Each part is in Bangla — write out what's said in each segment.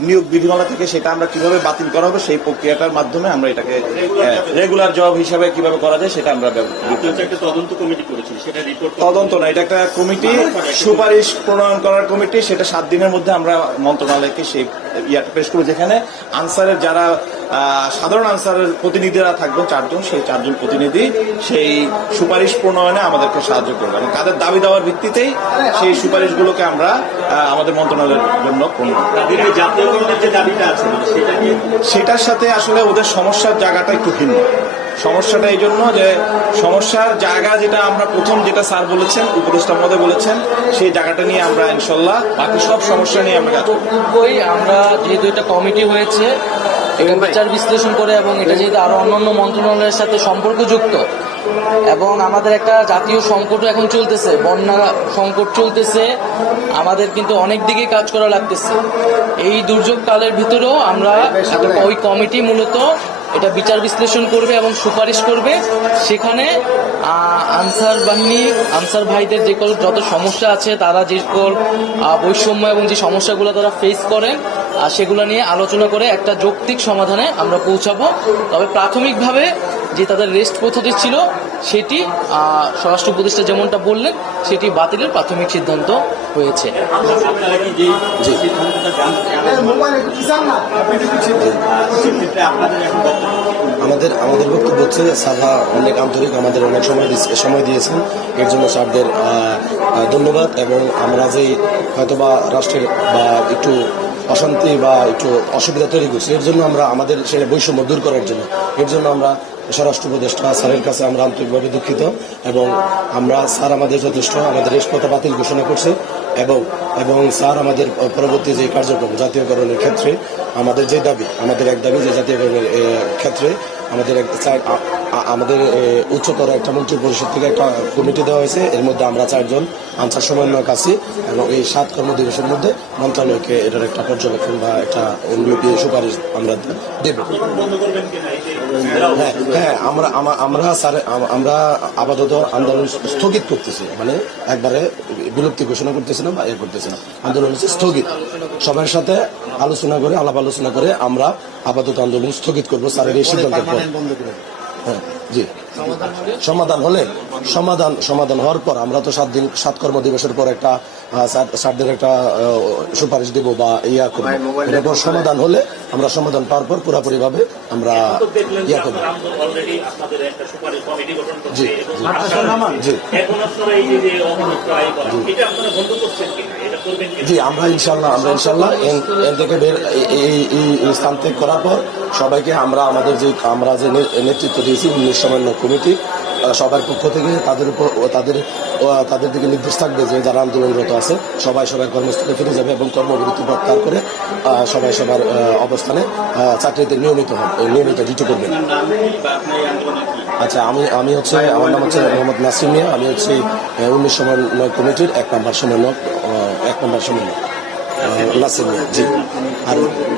নিয়োগ বিধিমালা থেকে সেটা আমরা কীভাবে বাতিল করা হবে সেই প্রক্রিয়াটার মাধ্যমে আমরা এটাকে রেগুলার জব হিসাবে কীভাবে করা যায় সেটা আমরা তদন্ত না এটা একটা কমিটি সুপারিশ প্রণয়ন করার কমিটি সেটা সাত দিনের মধ্যে আমরা মন্ত্রণালয়কে সেই ইয়াটা পেশ করব যেখানে আনসারের যারা সাধারণ আনসারের প্রতিনিধিরা থাকবেন চারজন সেই চারজন প্রতিনিধি সেই সুপারিশ প্রণয়নে আমাদেরকে সাহায্য করবে। এবং তাদের দাবি দেওয়ার ভিত্তিতেই সেই সুপারিশগুলোকে আমরা আমাদের মন্ত্রণালয়ের জন্য মানে সেটার সাথে আসলে ওদের সমস্যার জায়গাটা একটু ভিন্ন। সমস্যাটা এই জন্য যে সমস্যার জায়গা যেটা আমরা প্রথম যেটা স্যার বলেছেন উপদেষ্টা মধ্যে বলেছেন সেই জায়গাটা নিয়ে আমরা ইনশাল্লাহ বাকি সব সমস্যা নিয়ে আমরা কাজ আমরা যেহেতু এটা কমিটি হয়েছে এটা বিচার বিশ্লেষণ করে এবং এটা যেহেতু আরও অন্যান্য মন্ত্রণালয়ের সাথে সম্পর্কযুক্ত এবং আমাদের একটা জাতীয় সংকটও এখন চলতেছে বন্যা সংকট চলতেছে আমাদের কিন্তু অনেক দিকে কাজ করা লাগতেছে। এই দুর্যোগ কালের ভিতরেও আমরা ওই কমিটি মূলত এটা বিচার বিশ্লেষণ করবে এবং সুপারিশ করবে। সেখানে আনসার বাহিনী, আনসার ভাইদের যে কল যত সমস্যা আছে, তারা যে কল বৈষম্য এবং যে সমস্যাগুলো তারা ফেস করেন সেগুলো নিয়ে আলোচনা করে একটা যৌক্তিক সমাধানে আমরা পৌঁছাবো। তবে প্রাথমিকভাবে যে তাদের রেস্ট পদ্ধতি ছিল সেটি স্বরাষ্ট্র উপদেষ্টা যেমনটা বললেন, সেটি বাতিলের প্রাথমিক সিদ্ধান্ত হয়েছে। আমাদের আমাদের বক্তব্য হচ্ছে স্যাররা অনেক আন্তরিক, আমাদের অনেক সময় সময় দিয়েছেন। এর জন্য স্যারদের ধন্যবাদ এবং আমরা যে হয়তোবা রাষ্ট্রের বা একটু অশান্তি বা একটু অসুবিধা তৈরি করছি, এর জন্য আমরা আমাদের সেই বৈষম্য দূর করার জন্য, এর জন্য আমরা স্বরাষ্ট্র উপদেষ্টা স্যারের কাছে আমরা আন্তরিকভাবে দুঃখিত এবং আমরা, স্যার আমাদের যথেষ্ট, আমাদের রেশপথা বাতিল ঘোষণা করছে এবং এবং স্যার আমাদের পরবর্তী যে কার্যক্রম জাতীয়করণের ক্ষেত্রে আমাদের যে দাবি, আমাদের এক দাবি যে জাতীয়করণের ক্ষেত্রে আমাদের এক চার- আমাদের উচ্চতর একটা মন্ত্রী পরিষদ থেকে একটা কমিটি দেওয়া হয়েছে। এর মধ্যে আমরা চারজন আনসার সমন্বয়ক আছি এবং এই সাত কর্মদিবসের মধ্যে মন্ত্রণালয়কে এটার একটা পর্যবেক্ষণ বা একটা অনুলিপি সুপারিশ আমরা দেব। হ্যাঁ হ্যাঁ আমরা আমরা স্যার আমরা আপাতত আন্দোলন স্থগিত করতেছি। মানে একবারে বিলুপ্তি ঘোষণা করতেছি না বা ইয়ে করতেছি না। আন্দোলন হচ্ছে স্থগিত। সবার সাথে আলোচনা করে, আলাপ আলোচনা করে আমরা আপাতত আন্দোলন স্থগিত করব। স্যারের এই সিদ্ধান্তের পর। হ্যাঁ জি। সমাধান হলে সমাধান সমাধান হওয়ার পর আমরা তো সাত দিন সাত কর্ম দিবসের পর একটা সাত- সাত দিন একটা সুপারিশ দেব বা ইয়া করব। এটার পর সমাধান হলে আমরা সমাধান পাওয়ার পর পুরোপুরি ভাবে আমরা ইয়া করব। আপনারা অলরেডি আপনাদের একটা সুপারিশ কমিটি গঠন করছে জি, জি। জি। আমরা ইনশাল্লাহ আমরা ইনশাল্লাহ এন- থেকে বের এই- স্থান থেকে করার পর সবাইকে আমরা আমাদের যে আমরা যে নেতৃত্ব দিয়েছি উনিশ সমন্বয় কমিটি সবার পক্ষ থেকে তাদের উপর তাদের তাদের দিকে নির্দেশ থাকবে যে যারা আন্দোলনরত আছে সবাই সবাই কর্মস্থলে ফিরে যাবে এবং কর্মবিরতি প্রত্যাহার করে সবাই সবার অবস্থানে চাকরিতে নিয়মিত হবে নিয়মিত ডিউটি করবেন আচ্ছা আমি আমি হচ্ছে আমার নাম হচ্ছে মোহাম্মদ নাসিম মিয়া আমি হচ্ছে উনিশ সমন্বয় কমিটির এক নম্বর সমন্বয় নম্বর জি। আর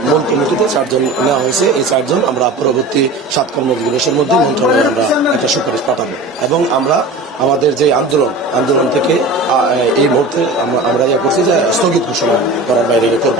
মূল কমিটিতে চারজন নেওয়া হয়েছে। এই চারজন আমরা পরবর্তী সাত কর্মদিবসের মধ্যে মন্ত্রণালয়ে আমরা একটা সুপারিশ পাঠাবো। এবং আমরা আমাদের যে আন্দোলন আন্দোলন থেকে এই মুহূর্তে আমরা ইয়ে করছি যে স্থগিত ঘোষণা করার বাইরে করব।